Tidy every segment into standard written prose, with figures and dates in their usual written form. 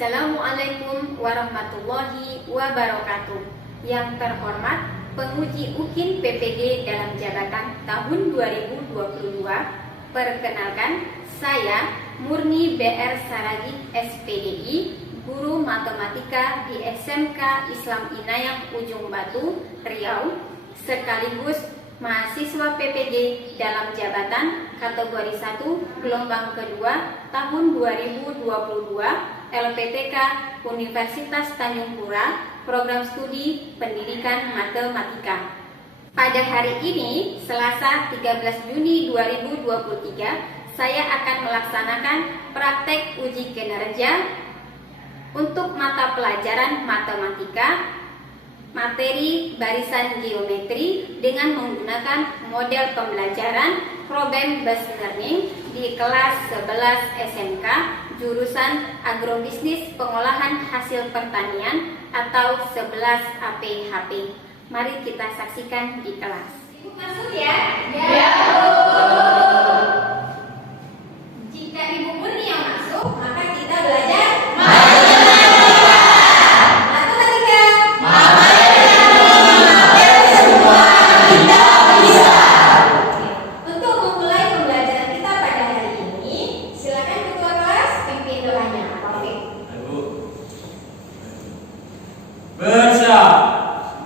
Assalamualaikum warahmatullahi wabarakatuh. Yang terhormat penguji UKIN PPG dalam jabatan tahun 2022. Perkenalkan, saya Murni BR Saragih SPDI, guru matematika di SMK Islam Inayah Ujung Batu, Riau, sekaligus mahasiswa PPG dalam jabatan kategori 1 gelombang kedua tahun 2022 LPTK Universitas Tanjung Pura, program studi pendidikan matematika. Pada hari ini, Selasa 13 Juni 2023, saya akan melaksanakan praktek uji kinerja untuk mata pelajaran matematika materi barisan geometri dengan menggunakan model pembelajaran problem-based learning di kelas 11 SMK jurusan agrobisnis pengolahan hasil pertanian atau 11 APHP. Mari kita saksikan di kelas. Ibu masuk ya? Ya. Jika Ibu Murni yang masuk, maka kita belajar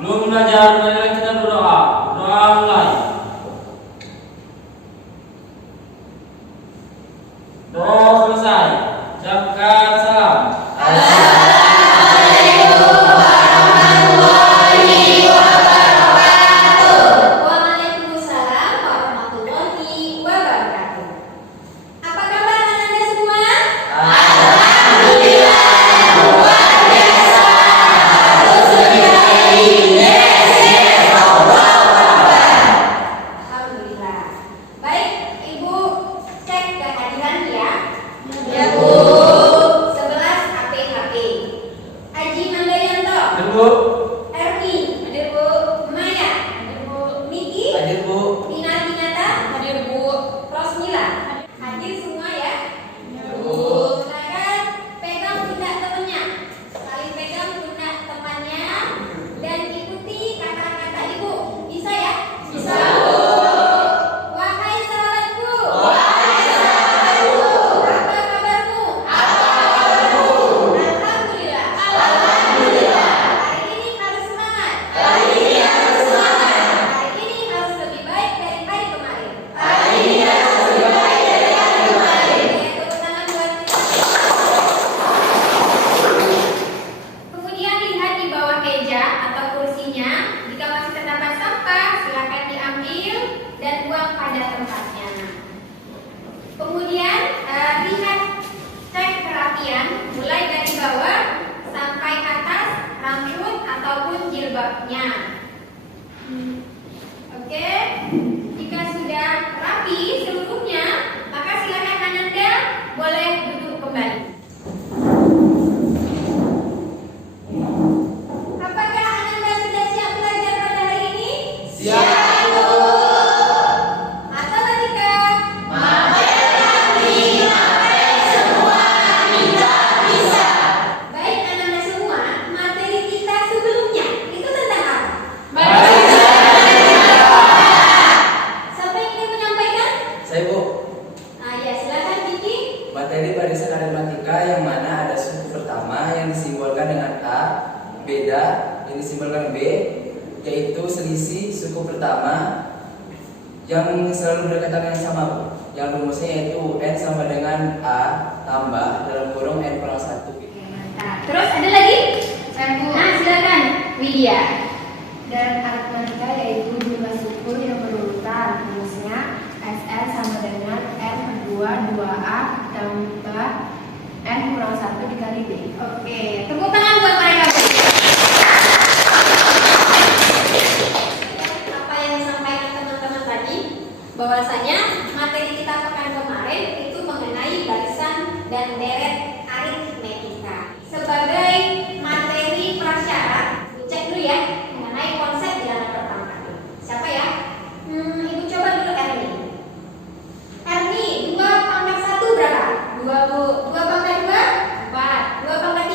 belum belajar, mari kita berdoa. Doa mulai. Doa selesai. Ucapkan salam. Assalamualaikum warahmatullahi wabarakatuh. Waalaikumsalam warahmatullahi wabarakatuh. Apa kabar anak-anak semua? Alhamdulillah luar biasa. Alhamdulillah. Baik, Ibu cek kehadiran ya. Ya Bu. 11 APHP. Aji Mandayanto. Hadir Bu. Erni. Hadir Bu. Maya. Hadir Bu. Niki. Hadir Bu. Tina Dinata. Hadir Bu. Rosmila. Hadir semua ya. Ya Bu. Silakan pegang pundak temannya. Saling pegang pundak temannya dan ikuti kata-kata Ibu. Bisa ya? Bisa Bu. Wahai sahabatku. Wahai sahabatku. Apa kabarmu? Apa kabarmu? Alhamdulillah. Alhamdulillah. Hari ini harus semangat. Hari ini harus semangat. Hari ini harus lebih baik dari hari kemarin. Hari ini harus lebih baik dari hari kemarin. Tepuk tangan buat kita. Kemudian lihat di bawah meja atau kursinya. Jika masih terdapat sampah, silakan diambil dan buang pada tempatnya. Kemudian lihat cek kerapian mulai dari bawah sampai atas rambut ataupun jilbabnya. Oke, jika sudah rapi seluruhnya, maka silakan Ananda boleh duduk kembali. Apakah Ananda sudah siap belajar pada hari ini? Siap Bu. Matematika. Matematik semua kita bisa. Baik Ananda semua, materi kita sebelumnya itu tentang apa? Siapa yang ingin menyampaikan? Saya Bu. Ya silakan Kiki. Materi barisan aritmatika yang mana ada suku pertama yang disimbolkan dengan A, beda yang disimbolkan B, yaitu selisih suku pertama yang selalu berdekatan yang sama Bu. Yang rumusnya yaitu N sama dengan A tambah dalam kurung N kurang 1. Mantap. Terus ada lagi? Nah silakan Widya. Dan aritmatika yaitu jumlah suku yang berurutan, rumusnya SN sama dengan N per 2 2A tambah N kurang 1 dikali B. Oke, tepuk tangan buat mereka. Apa yang disampaikan teman-teman tadi, bahwasanya materi kita pekan kemarin itu mengenai barisan dan deret aritmetika. Sebagai materi prasyarat, cek dulu ya mengenai konsep di dalam pertama. Siapa ya? Ibu coba dulu Erni. Erni, 2 pangkat 1 berapa? 2 Bu. 2 pangkat 2? 4. 2 pangkat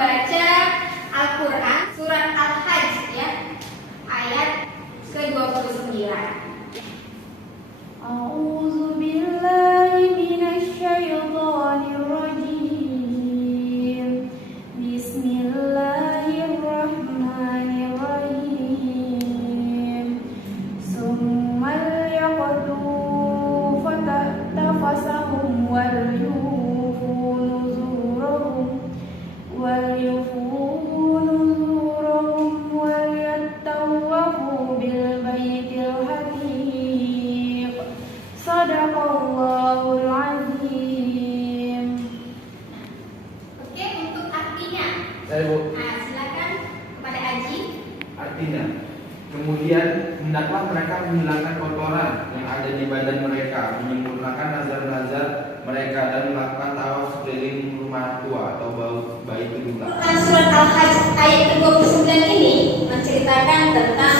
membaca Al-Quran surat Al-Hajj ya, ayat ke-29. A'udzu billahi minasyaitonir rajim. Bismillahirrahmanirrahim. Summal yaqdu fatafasahum wal yufu nuzurahum wal yattawafu bil baitil hatiq. Sadaqallahul azim. Oke, untuk artinya. Saya Bu. Nah, silakan kepada Aji. Artinya, kemudian hendaklah mereka menghilangkan kotoran yang ada di badan mereka, menyempurnakan nazar-nazar mereka dan melakukan tawaf sekeliling rumah tua atau Baitullah. Quran surat Al-Hajj ayat ke-29 ini menceritakan tentang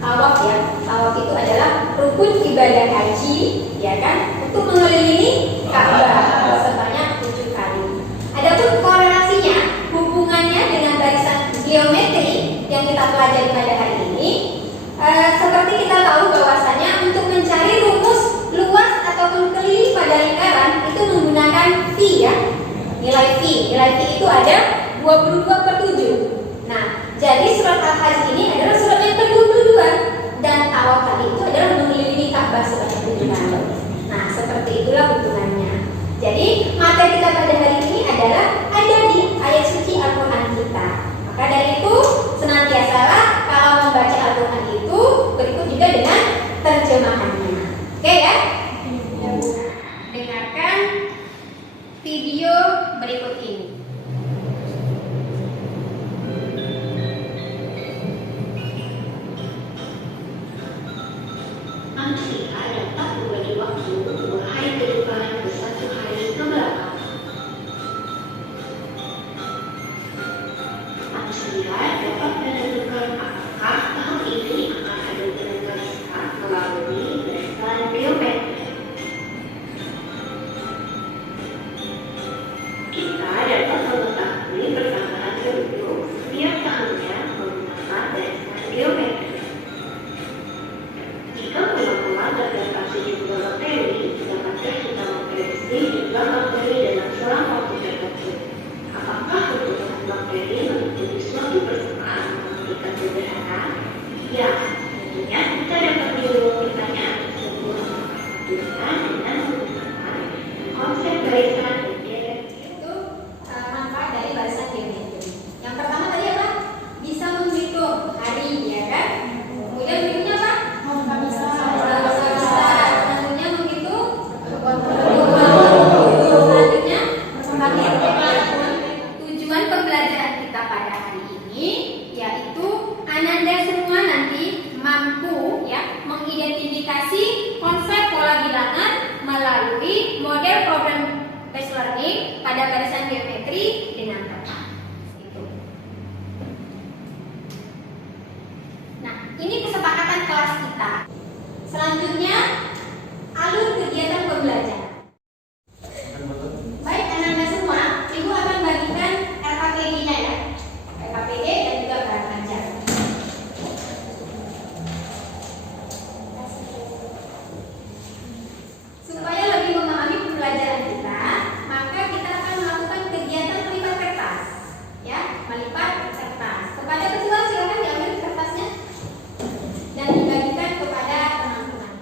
tawaf ya. Tawaf itu adalah rukun ibadah haji, ya kan? Untuk mengelilingi Ka'bah sebanyak 7 kali. Adapun korelasinya, hubungannya dengan barisan geometri yang kita pelajari pada hari ini, seperti kita tahu bahwasanya untuk mencari rumus luas ataupun keliling pada lingkaran itu menggunakan phi ya. Nilai phi itu ada 22/7. Nah, jadi surat Al-Hajj ini adalah surat yang ke-22 dan tawaf tadi itu adalah mengelilingi Ka'bah sebanyak 7 kali. Nah, seperti itulah hubungannya. Jadi, materi kita pada hari ini adalah ada di ayat suci Al-Quran kita. Maka dari itu, senantiasalah kalau membaca Al-Quran itu berikut juga dengan terjemahannya. Oke ya? Dengarkan video berikut ini. Manusia dapat membagi waktu 2 hari ke depan ke 1 hari ke belakang. Manusia dapat menentukan apakah tahun ini akan ada bulan Kaisar melalui barisan geometri. Kita dapat mengetahui pertanggalan penduduk setiap tahunnya menggunakan barisan geometri. Jika pola-pola terdapat sejumlah materi, dapatkah kita memprediksi jumlah materi dalam selang waktu tertentu? Apakah kebutuhan materi mengikuti suatu pertemuan memberikan sederhana? Ya, tentunya kita dapat menjawab pertanyaan tersebut dengan menggunakan konsep barisan dan geometri. Itu manfaat dari barisan geometri. Yang pertama tadi apa? Bisa menghitung hari, ya kan? Kemudian berikutnya apa? Bisa tentunya menghitung selanjutnya tujuan pembelajaran kita pada hari ini yaitu Ananda semua nanti mampu ya mengidentifikasi konsep pola bilangan melalui model program based learning pada barisan geometri dengan tepat. Gitu. Nah, ini kesepakatan kelas kita. Selanjutnya, alur kegiatan pembelajaran. Baik, anak-anak semua, Ibu akan bagikan LKPD-nya ya. LKPD dan juga barang ajar. Supaya lebih memahami pembelajaran kita, maka kita akan melakukan kegiatan melipat kertas. Ya, melipat kertas. Kepada ketua silakan diambil kertasnya dan dibagikan kepada teman-teman.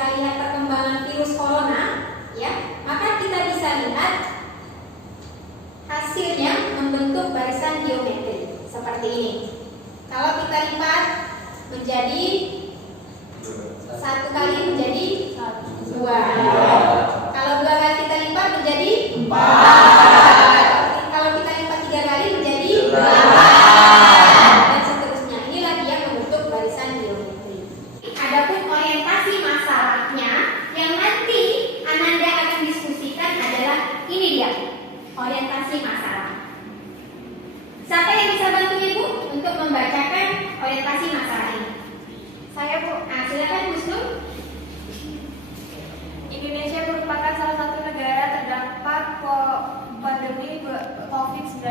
kita lihat perkembangan virus corona, ya, maka kita bisa lihat hasilnya membentuk barisan geometri seperti ini. Kalau kita lipat menjadi satu kali menjadi 2. Kalau 2 kali kita lipat menjadi 4. Kalau kita lipat 3 kali menjadi 8. Dan seterusnya. Inilah dia membentuk barisan geometri. Adapun orientasi masalahnya yang nanti Ananda akan diskusikan adalah ini dia, orientasi masalah. Siapa yang bisa bantu Ibu untuk membacakan orientasi masalah ini? Saya Bu. Nah, silakan Bu Nur. Indonesia merupakan salah satu negara terdampak pandemi COVID-19.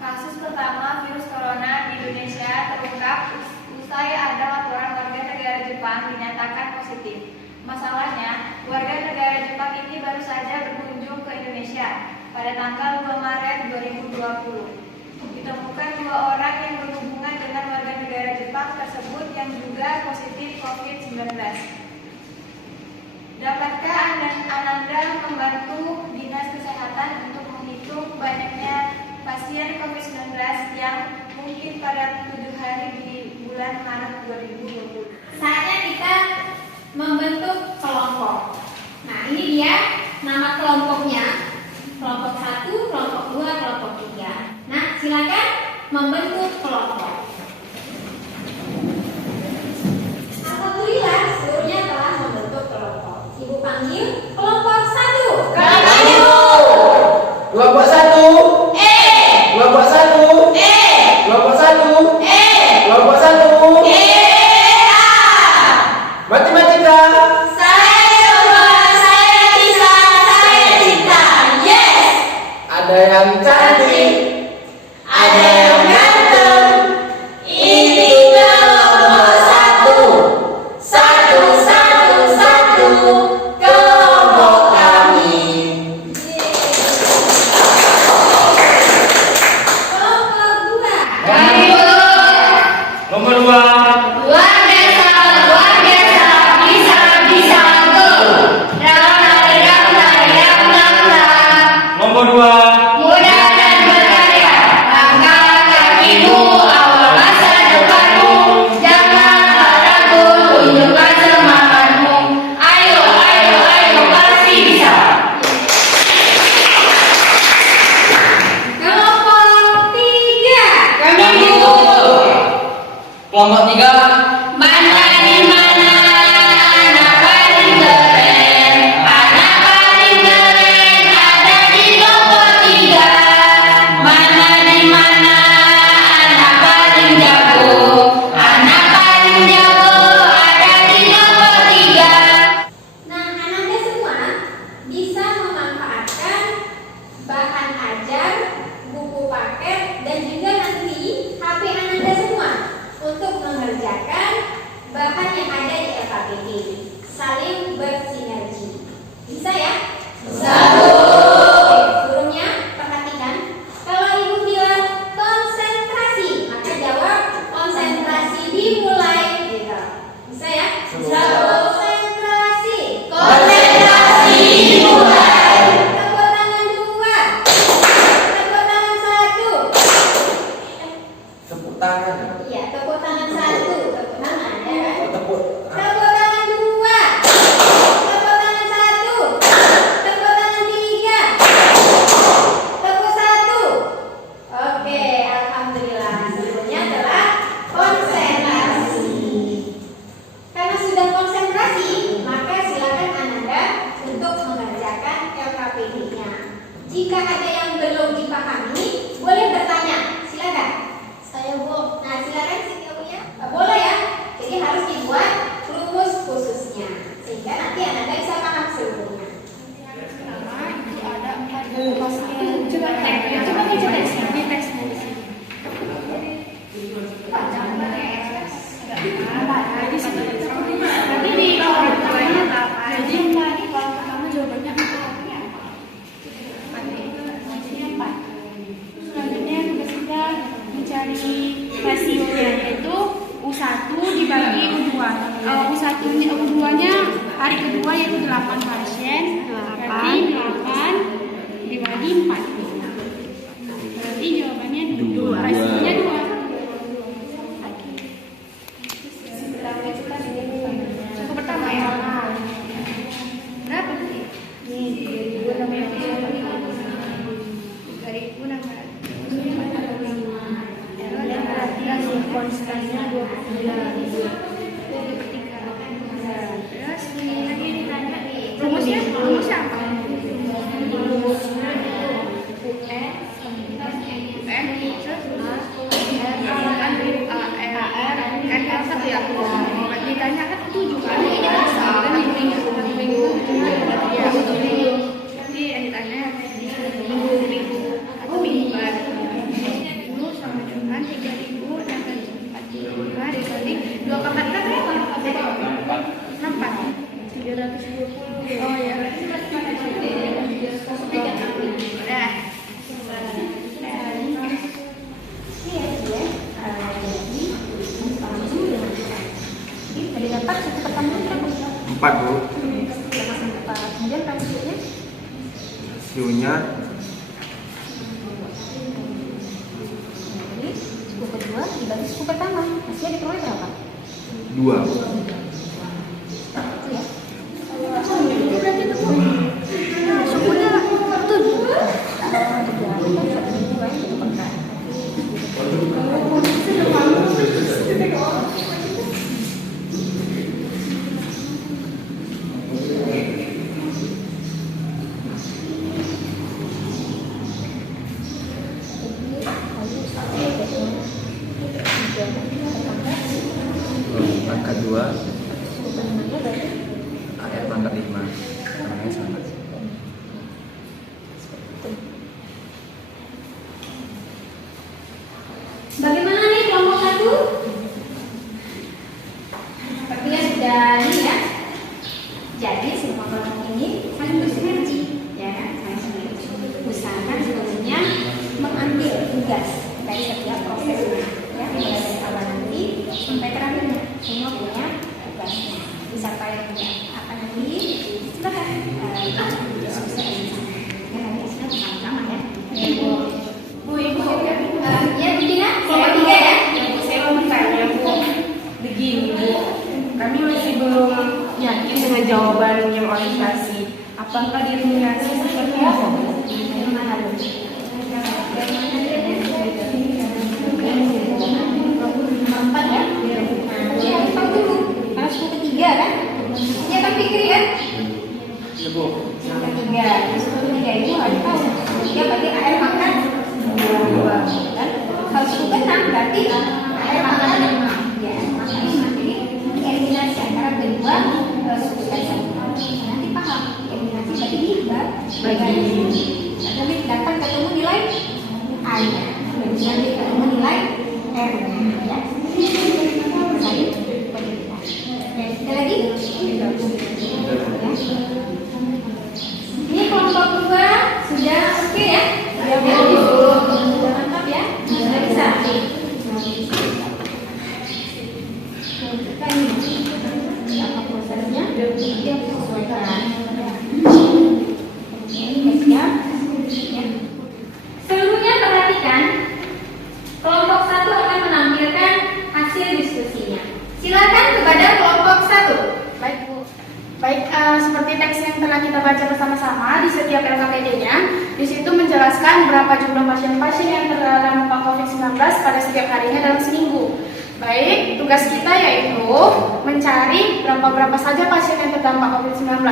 Kasus pertama virus corona di Indonesia terungkap usai ada laporan warga negara Jepang dinyatakan positif. Masalahnya, warga negara Jepang ini baru saja berkunjung ke Indonesia pada tanggal 2 Maret 2020. Ditemukan 2 orang yang berhubungan dengan warga negara Jepang tersebut yang juga positif COVID-19. Dapatkah Ananda membantu Dinas Kesehatan untuk menghitung banyaknya pasien COVID-19 yang mungkin pada 7 hari di bulan Maret 2020? Saatnya kita membentuk kelompok. Nah, ini dia nama kelompoknya. Kelompok 1, kelompok 2, kelompok 3. Nah, silakan membentuk kelompok. Alhamdulillah, seluruhnya telah membentuk kelompok. Ibu panggil kelompok 1. Kelompok 1. Kelompok 1. Kelompok 1. Kelompok 1. Matematika. Ada yang cantik, ada yang ganteng. Ini kelompok 1. 1 kelompok kami. Kelompok 2. Nomor 2. Luar biasa, bisa tuh. Nomor 2. Mudah dan berkarya, langkah kakimu awal masa depanmu. Janganlah ragu, tunjukkan semangatmu. Ayo, pasti bisa. Kelompok 3. Kelompok 3. Mana di mana anak paling keren, anak paling keren ada di kelompok 3. Mana di mana anak paling jago, anak paling jago ada di kelompok 3. Nah, Ananda semua bisa memanfaatkan bahan ajar, buku paket, dan juga nanti HP Ananda semua untuk mengerjakan bahan yang ada di LKPD. Saling bersinergi. Bisa ya? Bisa. Sebelumnya perhatikan, kalau Ibu bilang konsentrasi, maka jawab konsentrasi dimulai. Gitu. Bisa ya? Bisa. Konsentrasi. Konsentrasi dimulai. Tepuk tangan 2. Tepuk tangan 1. Tepuk tangan. Iya, tepuk tangan 1. Tepuk tangan ya kan? Tepuk. Tepuk tangan 2. Tepuk tangan 1. kedua yaitu 8 pasien. Berarti 8 dibagi 4. Berarti jawabannya 2. Hasilnya 2. Suku pertama ya. Berapa? Nih, 3.600. Konstannya 29. Terus ini lagi ditanya rumusnya apa? Ditanyakan 7 kan? Jadi yang ditanya minggu atau mingguan. Dulu sama dengan 3.845 dikali 2 kali 4 berapa? 4. 320. Oh ya. Tadi dapat suku pertama berapa? 4, Bu. Kemudian rasionya? Rasionya Jadi suku kedua dibagi suku pertama, hasilnya diperoleh berapa? 2. Itu ya. Berarti itu Bu. Sukunya 2 AR pangkat 5 namanya sama. Bagaimana nih kelompok 1? Sepertinya sudah ini ya. Jadi semua kelompok ini saling bersinergi, ya kan? Saling sinergi. Usahakan seluruhnya mengambil tugas dari setiap prosesnya, ya, mulai dari awal nanti sampai terakhirnya. Semua punya tugasnya. Siapa yang punya apa nanti? Silakan diskusi ya, nanti kita sama-sama ya. Bu, Ibu, ya Budina, kelompok 3 ya. Saya mau bertanya, Bu. Begini, Bu. Kami masih belum yakin dengan jawaban yang oleh kasih. Apakah dieliminasi seperti apa, Bu? Empat ya. Ya, empat dulu. Karena suku ketiga kan? Ya kan Fikri kan? Suku ketiga. Suku ketiga itu harus tahu. Dia bagi AR pangkat 2. Kan? Kalau suku ke-6 berarti AR pangkat 5. Ya, makanya nanti eliminasi antara kedua suku dasar. Nanti paham. Eliminasi berarti dibagi. Nanti dapat ketemu nilai A-nya. Nanti ketemu nilai R-nya. Ya. Ada lagi? Ini kelompok 2 sudah oke ya? Sudah mantap ya? Sudah bisa. Kita ini apa prosesnya? Dia sesuaikan. Ini siap. Seluruhnya perhatikan. Kelompok 1 akan menampilkan hasil diskusinya. Silakan kepada kelompok 1. Baik, Bu. Baik, seperti teks yang telah kita baca bersama-sama di setiap LKPD-nya, di situ menjelaskan berapa jumlah pasien-pasien yang terdampak COVID-19 pada setiap harinya dalam seminggu. Baik, tugas kita yaitu mencari berapa saja pasien yang terdampak COVID-19.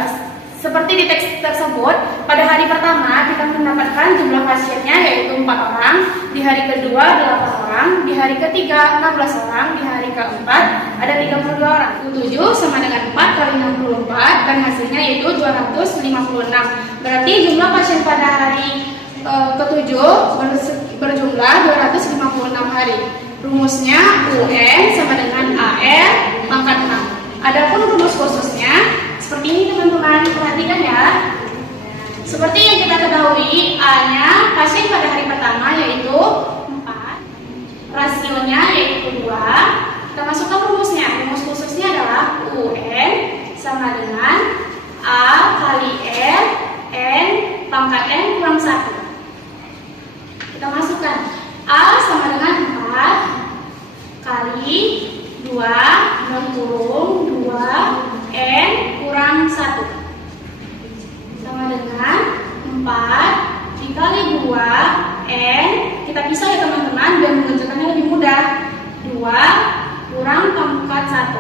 Seperti di teks tersebut, pada hari pertama kita mendapatkan jumlah pasiennya yaitu 4 orang, di hari kedua 8 orang, di hari ketiga 16 orang, di hari keempat ada 32 orang. 7 sama dengan 4 kali 64 dan hasilnya yaitu 256. Berarti jumlah pasien pada hari ke-7 berjumlah 256 hari. Rumusnya UN sama dengan AR pangkat 6. Adapun rumus khususnya seperti ini teman-teman, perhatikan ya. Seperti yang kita ketahui, A-nya pasien pada hari pertama yaitu 4, rasionya yaitu 2. Kita masukkan rumusnya. Rumus khususnya adalah UN sama dengan A kali N pangkat N kurang 1. Kita masukkan. A sama dengan 4 kali 2 kurung 2 N kurang 1 sama dengan 4 dikali 2 N. Kita pisah ya teman-teman biar mengerjakannya lebih mudah. 2 kurang pangkat 1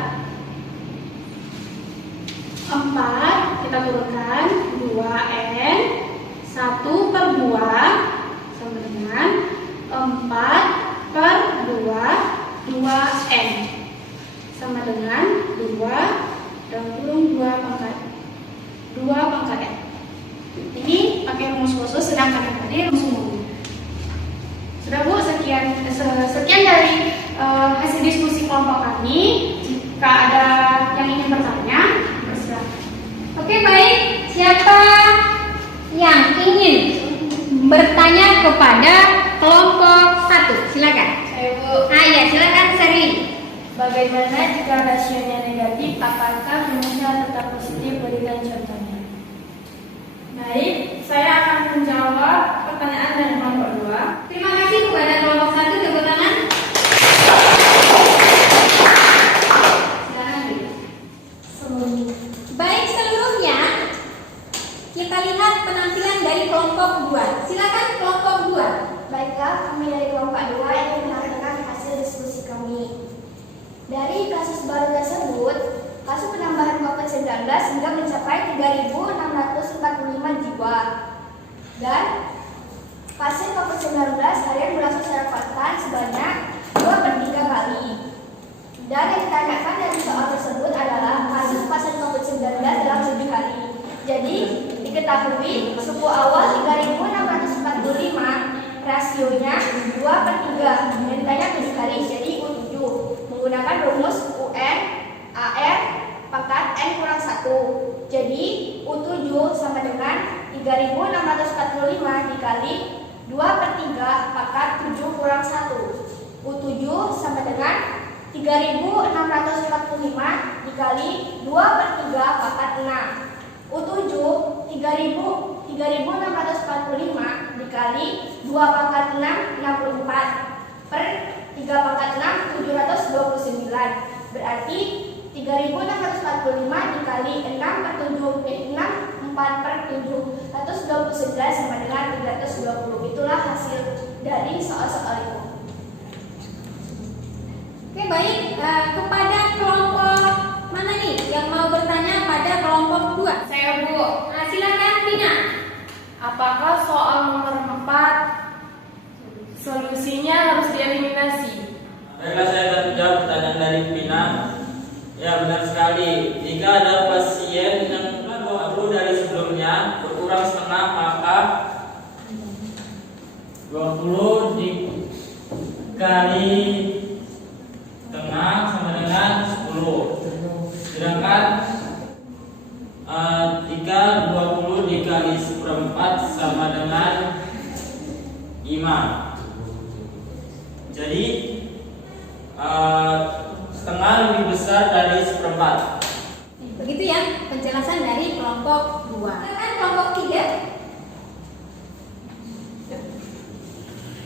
4 kita turunkan 2N 1 per 2 sama dengan 4 per 2 2N sama dengan 2 dan kurung 2 pangkat N. Ini pakai rumus khusus, sedangkan yang tadi rumus umum. Sudah Bu, sekian dari hasil diskusi kelompok kami. Jika ada yang ingin bertanya, bersilakan. Oke, baik. Siapa yang ingin bertanya kepada kelompok 1? Silakan. Saya Bu. Nah, ya, silakan Seri. Bagaimana jika rasionya negatif, apakah rumusnya tetap positif? Berikan contohnya. Baik, saya akan menjawab pertanyaan dari kelompok 2. Terima kasih kepada kelompok 1. Tepuk tangan. Silakan. Baik, seluruhnya kita lihat penampilan dari kelompok 2. Silakan kelompok 2. Baiklah, kami dari kelompok 2 ingin mengatakan hasil diskusi kami. Dari kasus baru tersebut, kasus penambahan COVID-19 hingga mencapai 3.645 jiwa. Dan pasien COVID-19 harian berlangsung secara konstan sebanyak 2/3 kali. Dan yang ditanyakan dari soal tersebut adalah kasus pasien COVID-19 dalam 7 hari. Jadi, diketahui suku awal 3.645, rasionya 2/3, dan ditanya 7 hari, jadi U7. Menggunakan rumus UN AR pangkat N kurang 1. Jadi U7 sama dengan 3.645 dikali 2/3 pangkat 7 kurang 1. U7 sama dengan 3.645 dikali 2/3 pangkat 6. U7 3.645 dikali 2 pangkat 6 64 per 3 pangkat 6 729. Berarti 3.645 dikali 6 per 7 6 4 per 729 sama dengan 320. Itulah hasil dari soal-soal itu. Oke, baik. Kepada kelompok mana nih yang mau bertanya pada kelompok 2? Saya Bu. Nah, silakan Vina. Apakah soal nomor 4 solusinya harus dieliminasi? Baiklah, saya akan menjawab pertanyaan dari Vina. Ya, benar sekali. Jika ada pasien yang 20 dari sebelumnya berkurang setengah, maka 20 dikali tengah sama dengan 10. Sedangkan jika 20 dikali 1/4 sama dengan 5. Jadi setengah lebih besar dari 1/4. Begitu ya penjelasan dari kelompok 2. Silakan kelompok 3.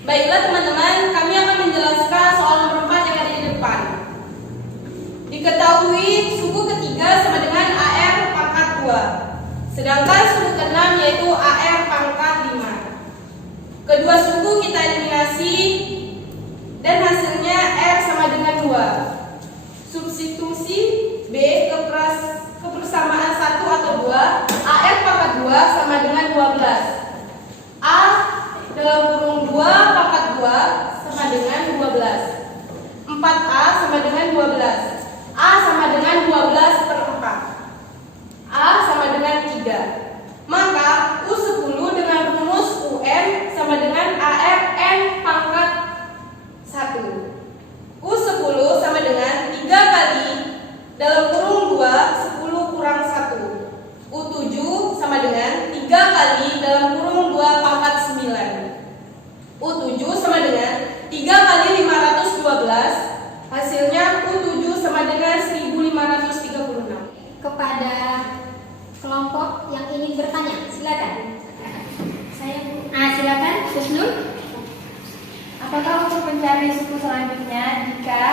Baiklah teman-teman, kami akan menjelaskan soal nomor 4 yang ada di depan. Diketahui suku ketiga sama dengan AR pangkat 2, sedangkan suku keenam yaitu AR pangkat 5. Kedua suku kita eliminasi dan hasilnya R sama dengan 2. Substitusi B kebersamaan 1 atau 2, AR pangkat 2 sama dengan 12. A dalam kurung 2 pangkat 2 sama dengan 12. 4A sama dengan 12. A sama dengan 12 per 4. A sama dengan 3. Maka U10 dengan rumus UN sama dengan ARN pangkat 1. U10 sama dengan 3 kali dalam kurung 2 10 kurang 1. U7 sama dengan 3 kali dalam kurung 2 pangkat 9. U7 sama dengan 3 kali 512. Hasilnya U7 sama dengan 1536. kelompok yang ingin bertanya? Silakan. Saya Bu. Silakan, Kusnul. Apakah untuk mencari suku selanjutnya jika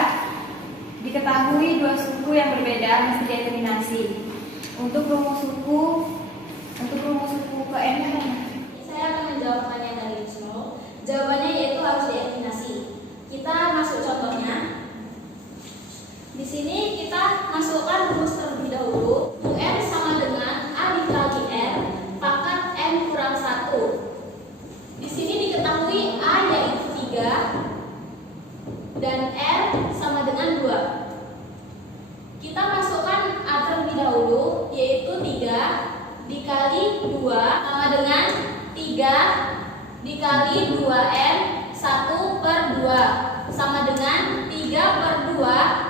diketahui dua suku yang berbeda mesti dieliminasi? Untuk rumus suku ke N mana? Saya akan menjawab pertanyaan dari Wisnu. Jawabannya yaitu harus dieliminasi. Kita masuk contohnya. Di sini kita masukkan rumus terlebih dahulu. UN sama dengan A dikali R pangkat N kurang 1. Di sini diketahui A yaitu 3 dan R sama dengan 2. Kita masukkan A terlebih dahulu, yaitu 3 dikali 2 sama dengan 3 dikali 2N 1/2 sama dengan 3/2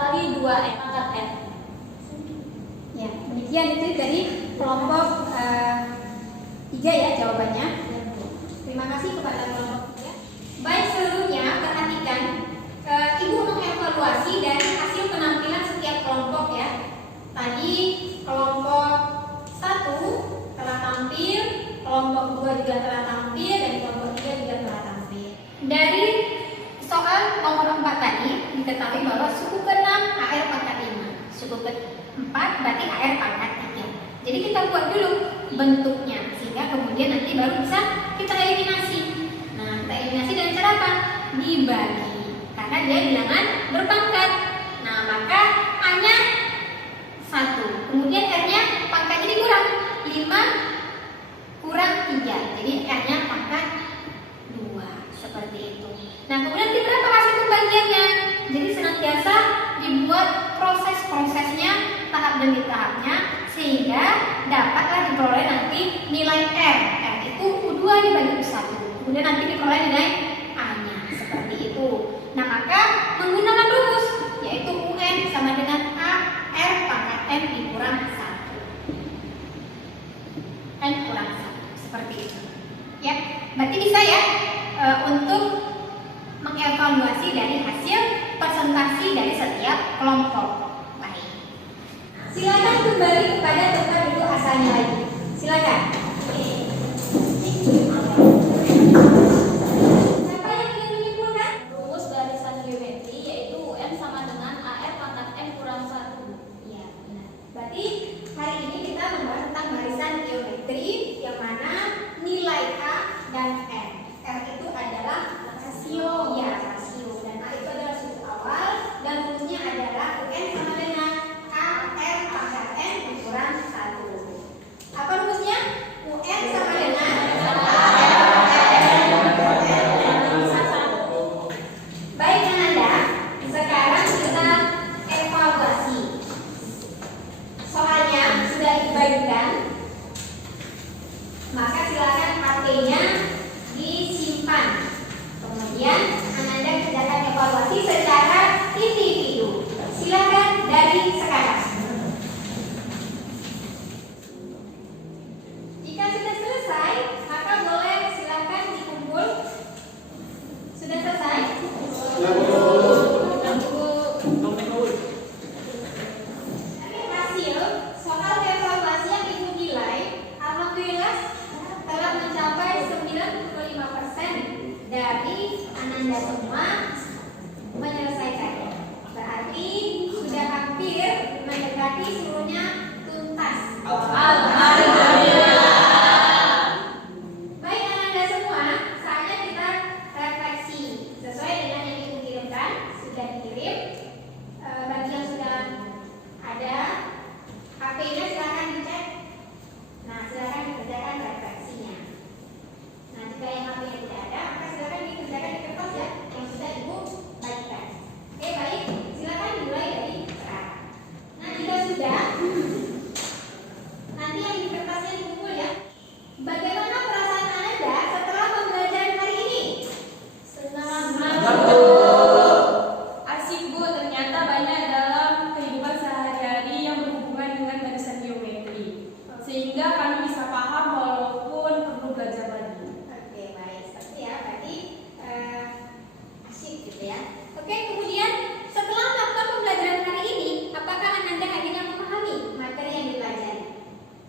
kali 2N pangkat N. Ya, demikian itu dari kelompok 3 ya jawabannya. Terima kasih kepada kelompok 3. Baik, seluruhnya perhatikan, Ibu mengevaluasi dari hasil penampilan setiap kelompok ya. Tadi kelompok 1 telah tampil, kelompok 2 juga telah tampil, dan kelompok 3 juga telah tampil. Dari soal nomor 4 tadi diketahui bahwa suku ke-6 AR pangkat 5, suku ke-4 berarti AR pangkat 3. Jadi kita buat dulu bentuknya sehingga kemudian nanti baru bisa kita eliminasi. Nah, kita eliminasi dengan cara apa? Dibagi. Karena dia bilangan berpangkat. Nah, maka A-nya 1. Kemudian R-nya pangkatnya dikurang. 5 kurang 3. Jadi R-nya pangkat 2. Seperti itu. Nah, kemudian nanti berapa hasil pembagiannya? Jadi senantiasa dibuat proses-prosesnya tahap demi tahapnya sehingga dapatlah diperoleh nanti nilai R. R itu U2 dibagi U1. Kemudian nanti diperoleh nilai A-nya. Seperti itu. Nah, maka menggunakan rumus yaitu UN sama dengan A R pangkat N dikurang 1. N kurang 1. Seperti itu. Ya, berarti bisa ya untuk mengevaluasi dari hasil presentasi dari setiap kelompok. Baik. Silakan kembali kepada tempat duduk asalnya lagi. Silakan. Siapa yang ingin menyimpulkan? Rumus barisan geometri yaitu UN sama dengan AR pangkat N kurang 1. Iya, benar. Berarti hari ini kita membahas tentang barisan geometri yang mana nilai A dan N. R itu adalah rasio, ya rasio, dan A itu adalah suku awal, dan rumusnya adalah UN sama dengan AR pangkat N ukuran 1. Apa rumusnya? UN sama dengan Baik, Ananda, sekarang kita evaluasi. Soalnya sudah dibagikan, maka silakan HP-nya disimpan. Kemudian Ananda kerjakan evaluasi secara individu. Silakan dari sekarang. Jika sudah selesai, maka boleh silakan dikumpul. Sudah selesai? Dari hasil soal evaluasi yang Ibu nilai, alhamdulillah telah mencapai 9,5.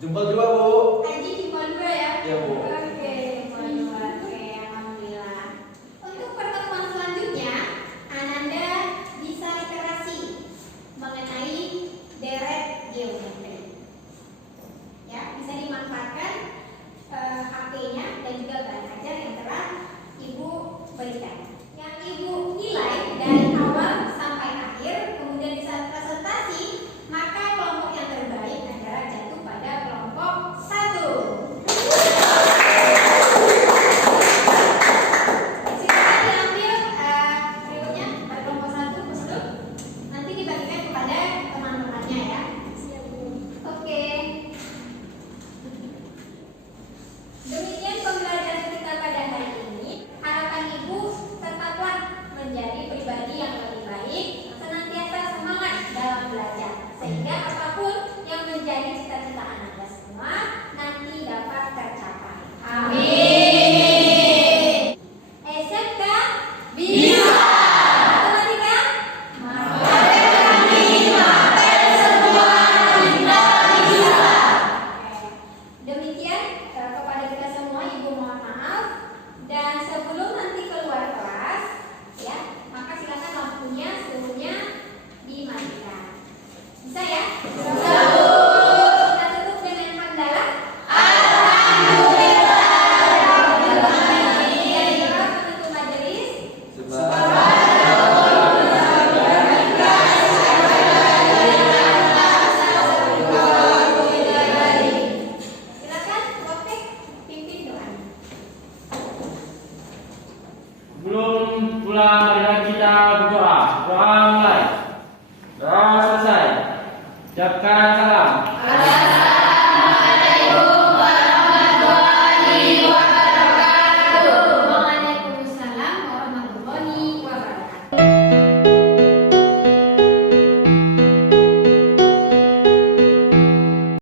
Jempol 2, Bu. Aji jempol 2 ya? Iya, Bu. Oke, jempol 2. Oke, alhamdulillah. Untuk pertemuan selanjutnya, Ananda bisa literasi mengenai deret geometri. Ya, bisa dimanfaatkan HP-nya dan juga bahan ajar yang telah Ibu berikan. Yang Ibu nilai dari awal sampai akhir, kemudian bisa presentasi, maka kelompok yang terbaik adalah jatuh pada kelompok 1. Silakan diambil berikutnya pada kelompok 1 tersebut. Nanti dibagikan kepada teman-temannya ya. Oke. Demikian pembelajaran kita pada hari ini. Harapan Ibu tetaplah menjadi pribadi yang lebih baik, senantiasa semangat dalam belajar, sehingga apapun yang menjadi cita-cita